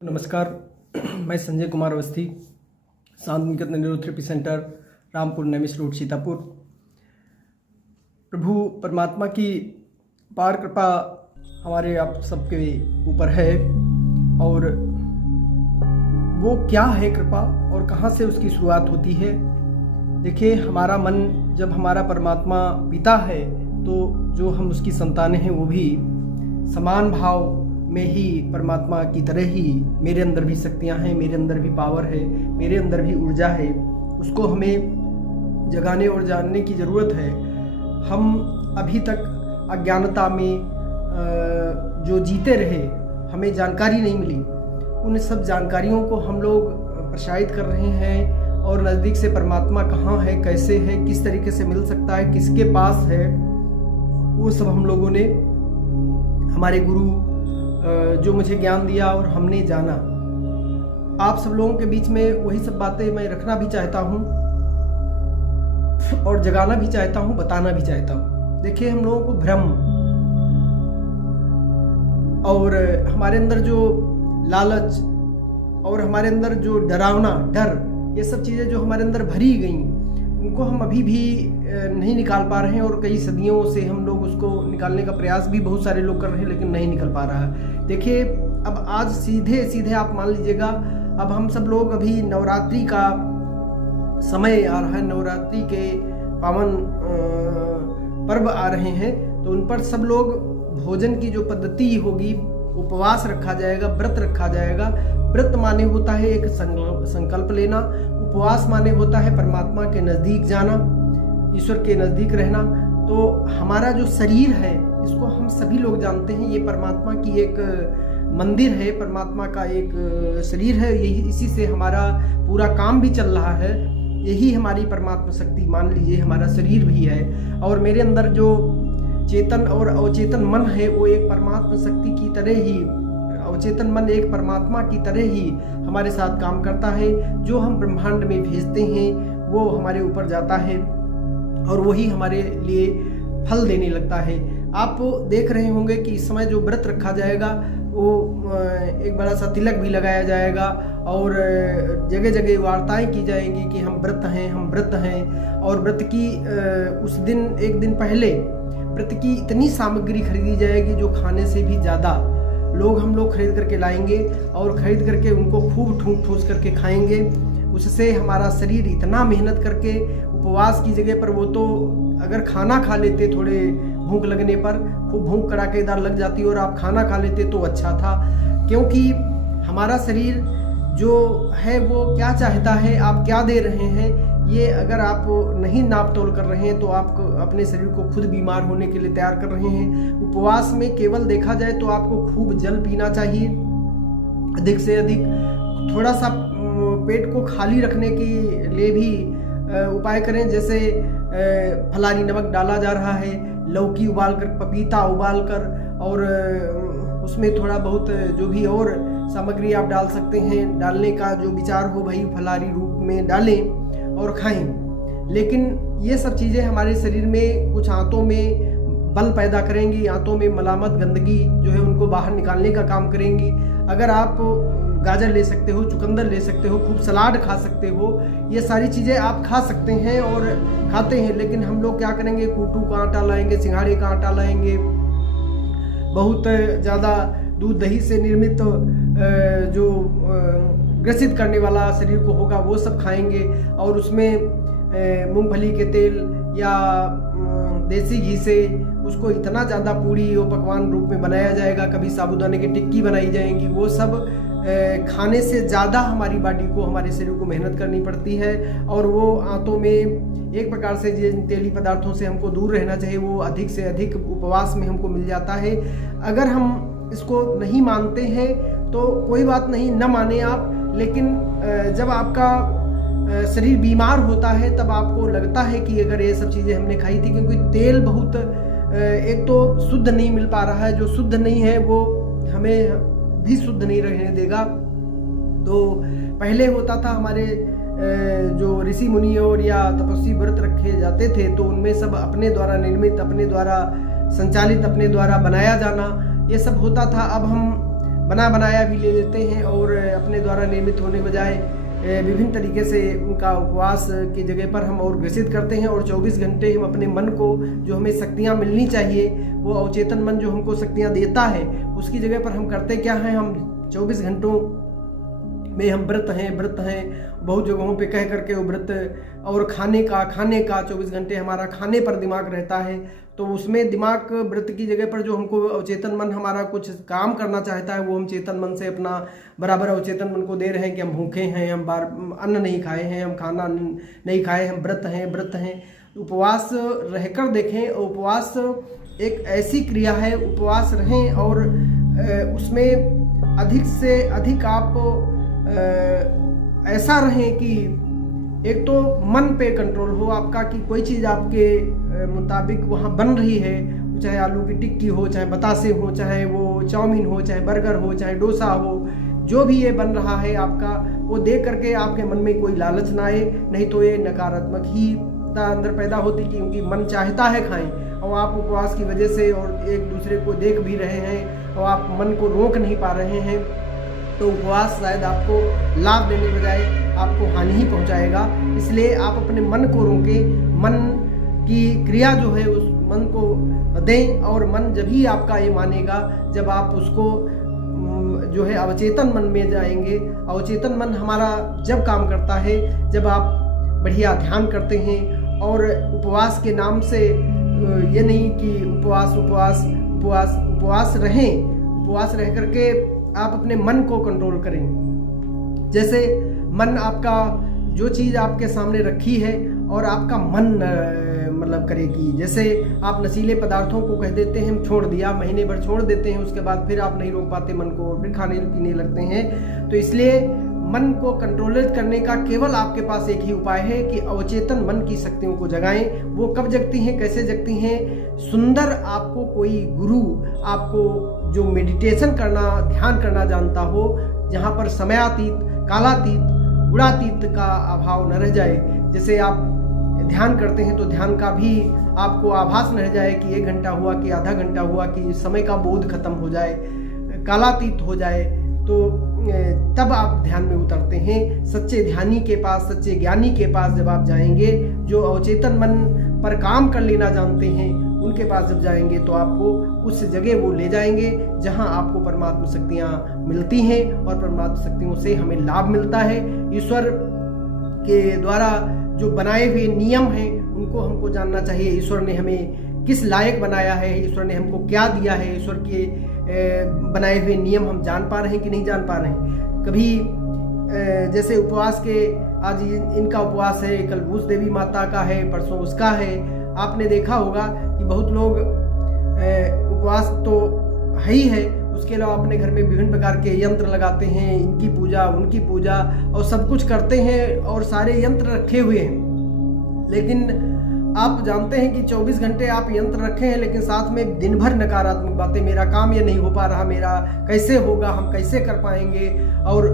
नमस्कार। मैं Sanjay Kumar Awasthi, Shant Niketan neurotherapy centre, Rampur Naimish road, Sitapur. प्रभु परमात्मा की पार कृपा हमारे आप सबके ऊपर है, और वो क्या है कृपा और कहाँ से उसकी शुरुआत होती है। देखिए, हमारा मन जब हमारा परमात्मा पिता है तो जो हम उसकी संतानें हैं वो भी समान भाव में ही परमात्मा की तरह ही मेरे अंदर भी शक्तियाँ हैं, मेरे अंदर भी पावर है, मेरे अंदर भी ऊर्जा है। उसको हमें जगाने और जानने की ज़रूरत है। हम अभी तक अज्ञानता में जो जीते रहे, हमें जानकारी नहीं मिली। उन सब जानकारियों को हम लोग प्रसारित कर रहे हैं, और नज़दीक से परमात्मा कहाँ है, कैसे है, किस तरीके से मिल सकता है, किसके पास है, वो सब हम लोगों ने, हमारे गुरु जो मुझे ज्ञान दिया और हमने जाना। आप सब लोगों के बीच में वही सब बातें मैं रखना भी चाहता हूँ और जगाना भी चाहता हूँ, बताना भी चाहता हूँ। देखिए, हम लोगों को भ्रम और हमारे अंदर जो लालच और हमारे अंदर जो डरावना डर, ये सब चीज़ें जो हमारे अंदर भरी गई, उनको हम अभी भी नहीं निकाल पा रहे हैं। और कई सदियों से हम लोग उसको निकालने का प्रयास भी बहुत सारे लोग कर रहे हैं, लेकिन नहीं निकल पा रहा है। देखिए, अब आज सीधे सीधे आप मान लीजिएगा, अब हम सब लोग अभी नवरात्रि का समय आ रहा है, नवरात्रि के पावन पर्व आ रहे हैं, तो उन पर सब लोग भोजन की जो पद्धति होगी, उपवास रखा जाएगा, व्रत रखा जाएगा। व्रत माने होता है एक संकल्प लेना, उपवास माने होता है परमात्मा के नज़दीक जाना, ईश्वर के नज़दीक रहना। तो हमारा जो शरीर है, इसको हम सभी लोग जानते हैं, ये परमात्मा की एक मंदिर है, परमात्मा का एक शरीर है। यही इसी से हमारा पूरा काम भी चल रहा है। यही हमारी परमात्मा शक्ति, मान लीजिए हमारा शरीर भी है। और मेरे अंदर जो चेतन और अवचेतन मन है, वो एक परमात्मा शक्ति की तरह ही, अवचेतन मन एक परमात्मा की तरह ही हमारे साथ काम करता है। जो हम ब्रह्मांड में भेजते हैं वो हमारे ऊपर जाता है और वही हमारे लिए फल देने लगता है। आप देख रहे होंगे कि इस समय जो व्रत रखा जाएगा, वो एक बड़ा सा तिलक भी लगाया जाएगा और जगह जगह वार्ताएं की जाएंगी कि हम व्रत हैं, हम व्रत हैं। और व्रत की उस दिन, एक दिन पहले व्रत की इतनी सामग्री खरीदी जाएगी जो खाने से भी ज़्यादा लोग हम लोग खरीद करके लाएंगे, और खरीद करके उनको खूब ठूस करके खाएंगे। उससे हमारा शरीर इतना मेहनत करके, उपवास की जगह पर वो तो अगर खाना खा लेते, थोड़े भूख लगने पर खूब भूख कड़ाकेदार लग जाती और आप खाना खा लेते तो अच्छा था। क्योंकि हमारा शरीर जो है वो क्या चाहता है, आप क्या दे रहे हैं, ये अगर आप नहीं नाप तोल कर रहे हैं तो आप अपने शरीर को खुद बीमार होने के लिए तैयार कर रहे हैं। उपवास में केवल देखा जाए तो आपको खूब जल पीना चाहिए, अधिक से अधिक। थोड़ा सा पेट को खाली रखने के लिए भी उपाय करें, जैसे फलारी नमक डाला जा रहा है, लौकी उबालकर, पपीता उबालकर, और उसमें थोड़ा बहुत जो भी और सामग्री आप डाल सकते हैं, डालने का जो विचार हो भाई फलारी रूप में डालें और खाएं। लेकिन ये सब चीज़ें हमारे शरीर में कुछ आंतों में बल पैदा करेंगी, आंतों में मलामत, गंदगी जो है उनको बाहर निकालने का काम करेंगी। अगर आप गाजर ले सकते हो, चुकंदर ले सकते हो, खूब सलाद खा सकते हो, ये सारी चीज़ें आप खा सकते हैं और खाते हैं। लेकिन हम लोग क्या करेंगे, कूटू का आटा लाएंगे, सिंघाड़े का आटा लाएंगे, बहुत ज़्यादा दूध दही से निर्मित जो ग्रसित करने वाला शरीर को होगा वो सब खाएंगे, और उसमें मूंगफली के तेल या देसी घी से उसको इतना ज़्यादा पूड़ी और पकवान रूप में बनाया जाएगा, कभी साबूदाने की टिक्की बनाई जाएंगी। वो सब खाने से ज़्यादा हमारी बॉडी को, हमारे शरीर को मेहनत करनी पड़ती है, और वो आंतों में एक प्रकार से जिन तेली पदार्थों से हमको दूर रहना चाहिए, वो अधिक से अधिक उपवास में हमको मिल जाता है। अगर हम इसको नहीं मानते हैं तो कोई बात नहीं, न माने आप, लेकिन जब आपका शरीर बीमार होता है तब आपको लगता है कि अगर ये सब चीज़ें हमने खाई थी, क्योंकि तेल बहुत एक तो शुद्ध नहीं मिल पा रहा है, जो शुद्ध नहीं है वो हमें भी शुद्ध नहीं रहने देगा। तो पहले होता था, हमारे जो ऋषि मुनि और या तपस्वी व्रत रखे जाते थे, तो उनमें सब अपने द्वारा निर्मित, अपने द्वारा संचालित, अपने द्वारा बनाया जाना, ये सब होता था। अब हम बना बनाया भी ले लेते हैं और अपने द्वारा निर्मित होने बजाय विभिन्न तरीके से उनका उपवास की जगह पर हम और ग्रसित करते हैं। और 24 घंटे हम अपने मन को, जो हमें शक्तियाँ मिलनी चाहिए, वो अवचेतन मन जो हमको शक्तियाँ देता है, उसकी जगह पर हम करते क्या हैं, हम 24 घंटों में हम व्रत हैं बहुत जगहों पे कह करके वो व्रत, और खाने का 24 घंटे हमारा खाने पर दिमाग रहता है। तो उसमें दिमाग व्रत की जगह पर जो हमको अवचेतन मन हमारा कुछ काम करना चाहता है, वो हम चेतन मन से अपना बराबर अवचेतन मन को दे रहे हैं कि हम भूखे हैं, हम अन्न नहीं खाए हैं, हम खाना नहीं खाए, हम व्रत हैं। उपवास रहकर देखें, उपवास एक ऐसी क्रिया है, उपवास रहें और उसमें अधिक से अधिक आप ऐसा रहें कि एक तो मन पे कंट्रोल हो आपका, कि कोई चीज़ आपके मुताबिक वहाँ बन रही है, चाहे आलू की टिक्की हो, चाहे बतासे हो, चाहे वो चाउमीन हो, चाहे बर्गर हो, चाहे डोसा हो, जो भी ये बन रहा है आपका, वो देख करके आपके मन में कोई लालच ना आए, नहीं तो ये नकारात्मक ही अंदर पैदा होती, क्योंकि मन चाहता है खाएं और आप उपवास की वजह से और एक दूसरे को देख भी रहे हैं और आप मन को रोक नहीं पा रहे हैं, तो उपवास शायद आपको लाभ देने के बजाय आपको हानि ही पहुंचाएगा। इसलिए आप अपने मन को रोकें, मन की क्रिया जो है उस मन को दें, और मन जब ही आपका ये मानेगा जब आप उसको जो है अवचेतन मन में जाएंगे। अवचेतन मन हमारा जब काम करता है जब आप बढ़िया ध्यान करते हैं, और उपवास के नाम से ये नहीं कि उपवास रहें, उपवास रह करके आप अपने मन को कंट्रोल करें। जैसे मन आपका जो चीज़ आपके सामने रखी है और आपका मन मतलब करेगी, जैसे आप नशीले पदार्थों को कह देते हैं हम छोड़ दिया, महीने भर छोड़ देते हैं, उसके बाद फिर आप नहीं रोक पाते मन को और फिर खाने पीने लगते हैं। तो इसलिए मन को कंट्रोल करने का केवल आपके पास एक ही उपाय है कि अवचेतन मन की शक्तियों को जगाएं। वो कब जगती हैं, कैसे जगती हैं? सुंदर आपको कोई गुरु, आपको जो मेडिटेशन करना, ध्यान करना जानता हो, जहाँ पर समयातीत, कालातीत, गुणातीत का अभाव न रह जाए। जैसे आप ध्यान करते हैं तो ध्यान का भी आपको आभास न रह जाए कि 1 घंटा हुआ कि आधा घंटा हुआ, कि समय का बोध खत्म हो जाए, कालातीत हो जाए, तो तब आप ध्यान में उतरते हैं। सच्चे ध्यानी के पास, सच्चे ज्ञानी के पास जब आप जाएंगे, जो अवचेतन मन पर काम कर लेना जानते हैं, उनके पास जब जाएंगे तो आपको उस जगह वो ले जाएंगे जहां आपको परमात्मा शक्तियां मिलती हैं, और परमात्मा शक्तियों से हमें लाभ मिलता है। ईश्वर के द्वारा जो बनाए हुए नियम हैं उनको हमको जानना चाहिए। ईश्वर ने हमें किस लायक बनाया है, ईश्वर ने हमको क्या दिया है, ईश्वर के बनाए हुए नियम हम जान पा रहे हैं कि नहीं जान पा रहे हैं। कभी जैसे उपवास के, आज इनका उपवास है, कल भूस देवी माता का है, परसों उसका है। आपने देखा होगा कि बहुत लोग उपवास तो है ही है, उसके अलावा अपने घर में विभिन्न प्रकार के यंत्र लगाते हैं, इनकी पूजा उनकी पूजा और सब कुछ करते हैं और सारे यंत्र रखे हुए हैं। लेकिन आप जानते हैं कि 24 घंटे आप यंत्र रखे हैं, लेकिन साथ में दिन भर नकारात्मक बातें, मेरा काम ये नहीं हो पा रहा, मेरा कैसे होगा, हम कैसे कर पाएंगे, और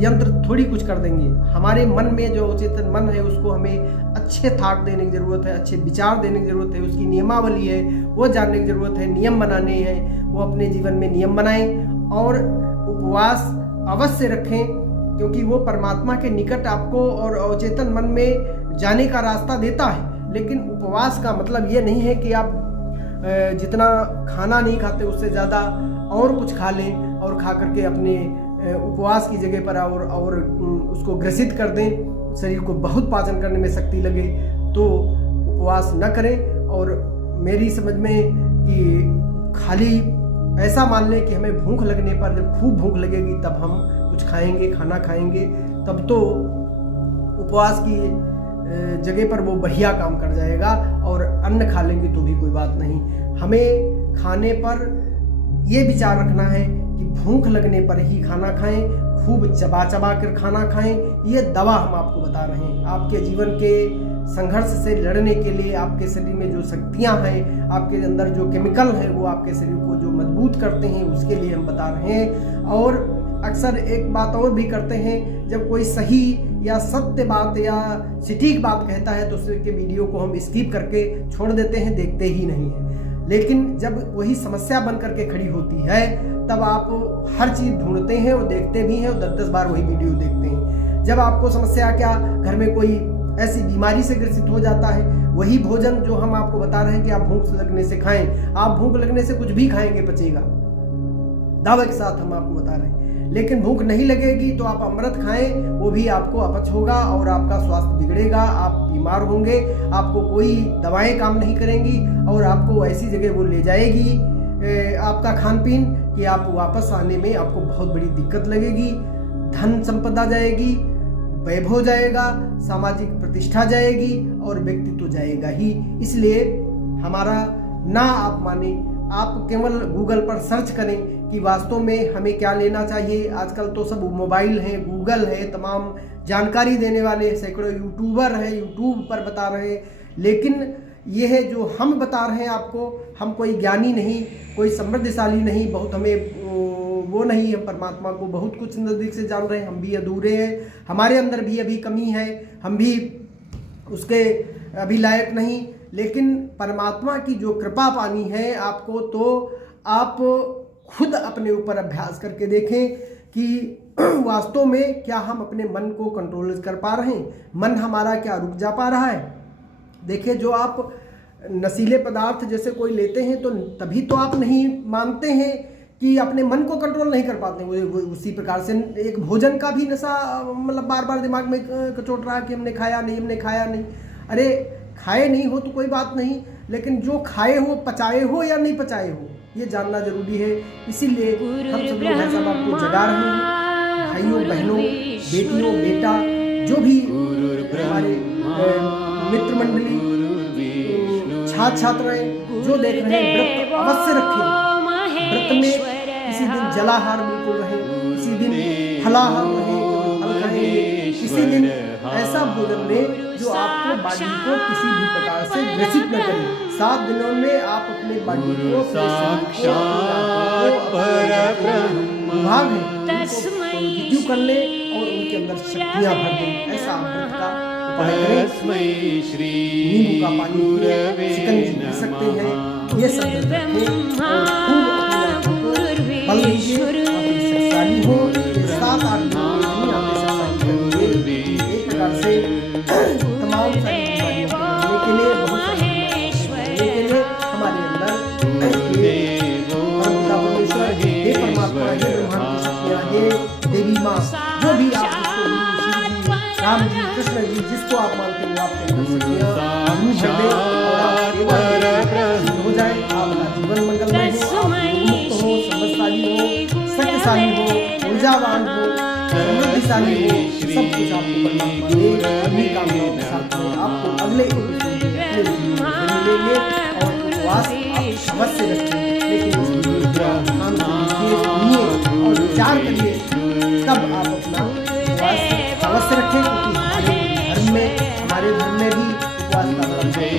यंत्र थोड़ी कुछ कर देंगे। हमारे मन में जो अवचेतन मन है उसको हमें अच्छे थाट देने की ज़रूरत है, अच्छे विचार देने की ज़रूरत है, उसकी नियमावली है वो जानने की ज़रूरत है, नियम बनाने हैं, वो अपने जीवन में नियम बनाएं और उपवास अवश्य रखें, क्योंकि वो परमात्मा के निकट आपको और अवचेतन मन में जाने का रास्ता देता है। लेकिन उपवास का मतलब ये नहीं है कि आप जितना खाना नहीं खाते उससे ज़्यादा और कुछ खा लें और खा करके अपने उपवास की जगह पर और उसको ग्रसित कर दें, शरीर को बहुत पाचन करने में शक्ति लगे, तो उपवास न करें। और मेरी समझ में कि खाली ऐसा मान लें कि हमें भूख लगने पर, जब खूब भूख लगेगी तब हम कुछ खाएंगे, खाना खाएंगे, तब तो उपवास की जगह पर वो बढ़िया काम कर जाएगा, और अन्न खा लेंगे तो भी कोई बात नहीं। हमें खाने पर ये विचार रखना है कि भूख लगने पर ही खाना खाएं, खूब चबा चबा कर खाना खाएं। ये दवा हम आपको बता रहे हैं, आपके जीवन के संघर्ष से लड़ने के लिए, आपके शरीर में जो शक्तियां हैं, आपके अंदर जो केमिकल है वो आपके शरीर को जो मजबूत करते हैं, उसके लिए हम बता रहे हैं। और अक्सर एक बात और भी करते हैं, जब कोई सही या सत्य बात या सटीक बात कहता है तो उसके वीडियो को हम स्किप करके छोड़ देते हैं, देखते ही नहीं हैं। लेकिन जब वही समस्या बन करके खड़ी होती है तब आप हर चीज़ ढूंढते हैं और देखते भी हैं और 10-10 बार वही वीडियो देखते हैं। जब आपको समस्या क्या घर में कोई ऐसी बीमारी से ग्रसित हो जाता है, वही भोजन जो हम आपको बता रहे हैं कि आप भूख लगने से खाएं, आप भूख लगने से कुछ भी खाएंगे पचेगा, दावे के साथ हम आपको बता रहे हैं। लेकिन भूख नहीं लगेगी तो आप अमृत खाएं, वो भी आपको अपच होगा और आपका स्वास्थ्य बिगड़ेगा, आप बीमार होंगे, आपको कोई दवाएं काम नहीं करेंगी और आपको ऐसी जगह वो ले जाएगी आपका खान पीन कि आप वापस आने में आपको बहुत बड़ी दिक्कत लगेगी, धन संपदा जाएगी, वैभव जाएगा, सामाजिक प्रतिष्ठा जाएगी और व्यक्तित्व जाएगा ही। इसलिए हमारा ना आप माने, आप केवल गूगल पर सर्च करें कि वास्तव में हमें क्या लेना चाहिए। आजकल तो सब मोबाइल है, गूगल है, तमाम जानकारी देने वाले सैकड़ों यूट्यूबर हैं, यूट्यूब पर बता रहे हैं। लेकिन ये है जो हम बता रहे हैं आपको, हम कोई ज्ञानी नहीं, कोई समृद्धशाली नहीं, बहुत हमें वो नहीं, हम परमात्मा को बहुत कुछ नज़दीक से जान रहे हैं, हम भी अधूरे हैं, हमारे अंदर भी अभी कमी है, हम भी उसके अभी लायक नहीं। लेकिन परमात्मा की जो कृपा पानी है आपको, तो आप खुद अपने ऊपर अभ्यास करके देखें कि वास्तव में क्या हम अपने मन को कंट्रोल कर पा रहे हैं, मन हमारा क्या रुक जा पा रहा है। देखिए, जो आप नशीले पदार्थ जैसे कोई लेते हैं तो तभी तो आप नहीं मानते हैं कि अपने मन को कंट्रोल नहीं कर पाते। वो उसी प्रकार से एक भोजन का भी नशा मतलब बार बार दिमाग में कचोट रहा कि हमने खाया नहीं, हमने खाया नहीं। अरे खाए नहीं हो तो कोई बात नहीं, लेकिन जो खाए हो पचाए हो या नहीं पचाए हो ये जानना जरूरी है। इसीलिए हम सब लोग सब आपको जगा रहे हैं, भाइयों बहनों, बेटियों, बेटा, जो भी हमारे मित्र मंडली, छात्र छात्राएं जो देख रहे हैं, व्रत अवश्य रखें। व्रत में किसी दिन जलाहार बिल्कुल रहे, किसी दिन फलाहार रहे, फल खाएंगे, किसी दिन ऐसा भोजन लें जो आपको बॉडी को किसी भी प्रकार से ग्रसित न करे। 7 दिनों में आप अपने बॉडी को विभाग है कर ले और उनके अंदर शक्तियां भर दें। ऐसा व्रत का उपाय करें। नींबू का पानी, शिकंजी पी सकते हैं, ये सब बल लीजिए, शक्तिशाली हो। 7-8 दिन आप शक्तिशाली करेंगे। एक प्रकार से तमाम सारी बीमारियों के लिए बहुत के लिए हमारे अंदर हे परमात्मा, हे ब्रह्मांड की शक्तियाँ, हे देवी माँ, जो भी आप राम जी, कृष्ण जी, जिसको आप मानते हो आपके अंदर शक्तियाँ हो जाए, आपका जीवन मंगलमय हो, आप मुक्त हो, समझदारी हो, शक्तिशाली हो, ऊर्जावान हो, समृद्धिशाली हो, सब कुछ आपको परमात्मा दे। उन्हीं कामनाओं के साथ में आपको अगले मिलेंगे और उपवास आप अवश्य रखें। लेकिन इस वीडियो को ध्यान से सुनिए और विचार करिए, तब आप अपना उपवास अवश्य रखें, क्योंकि हमारे धर्म में भी उपवास का महत्व है।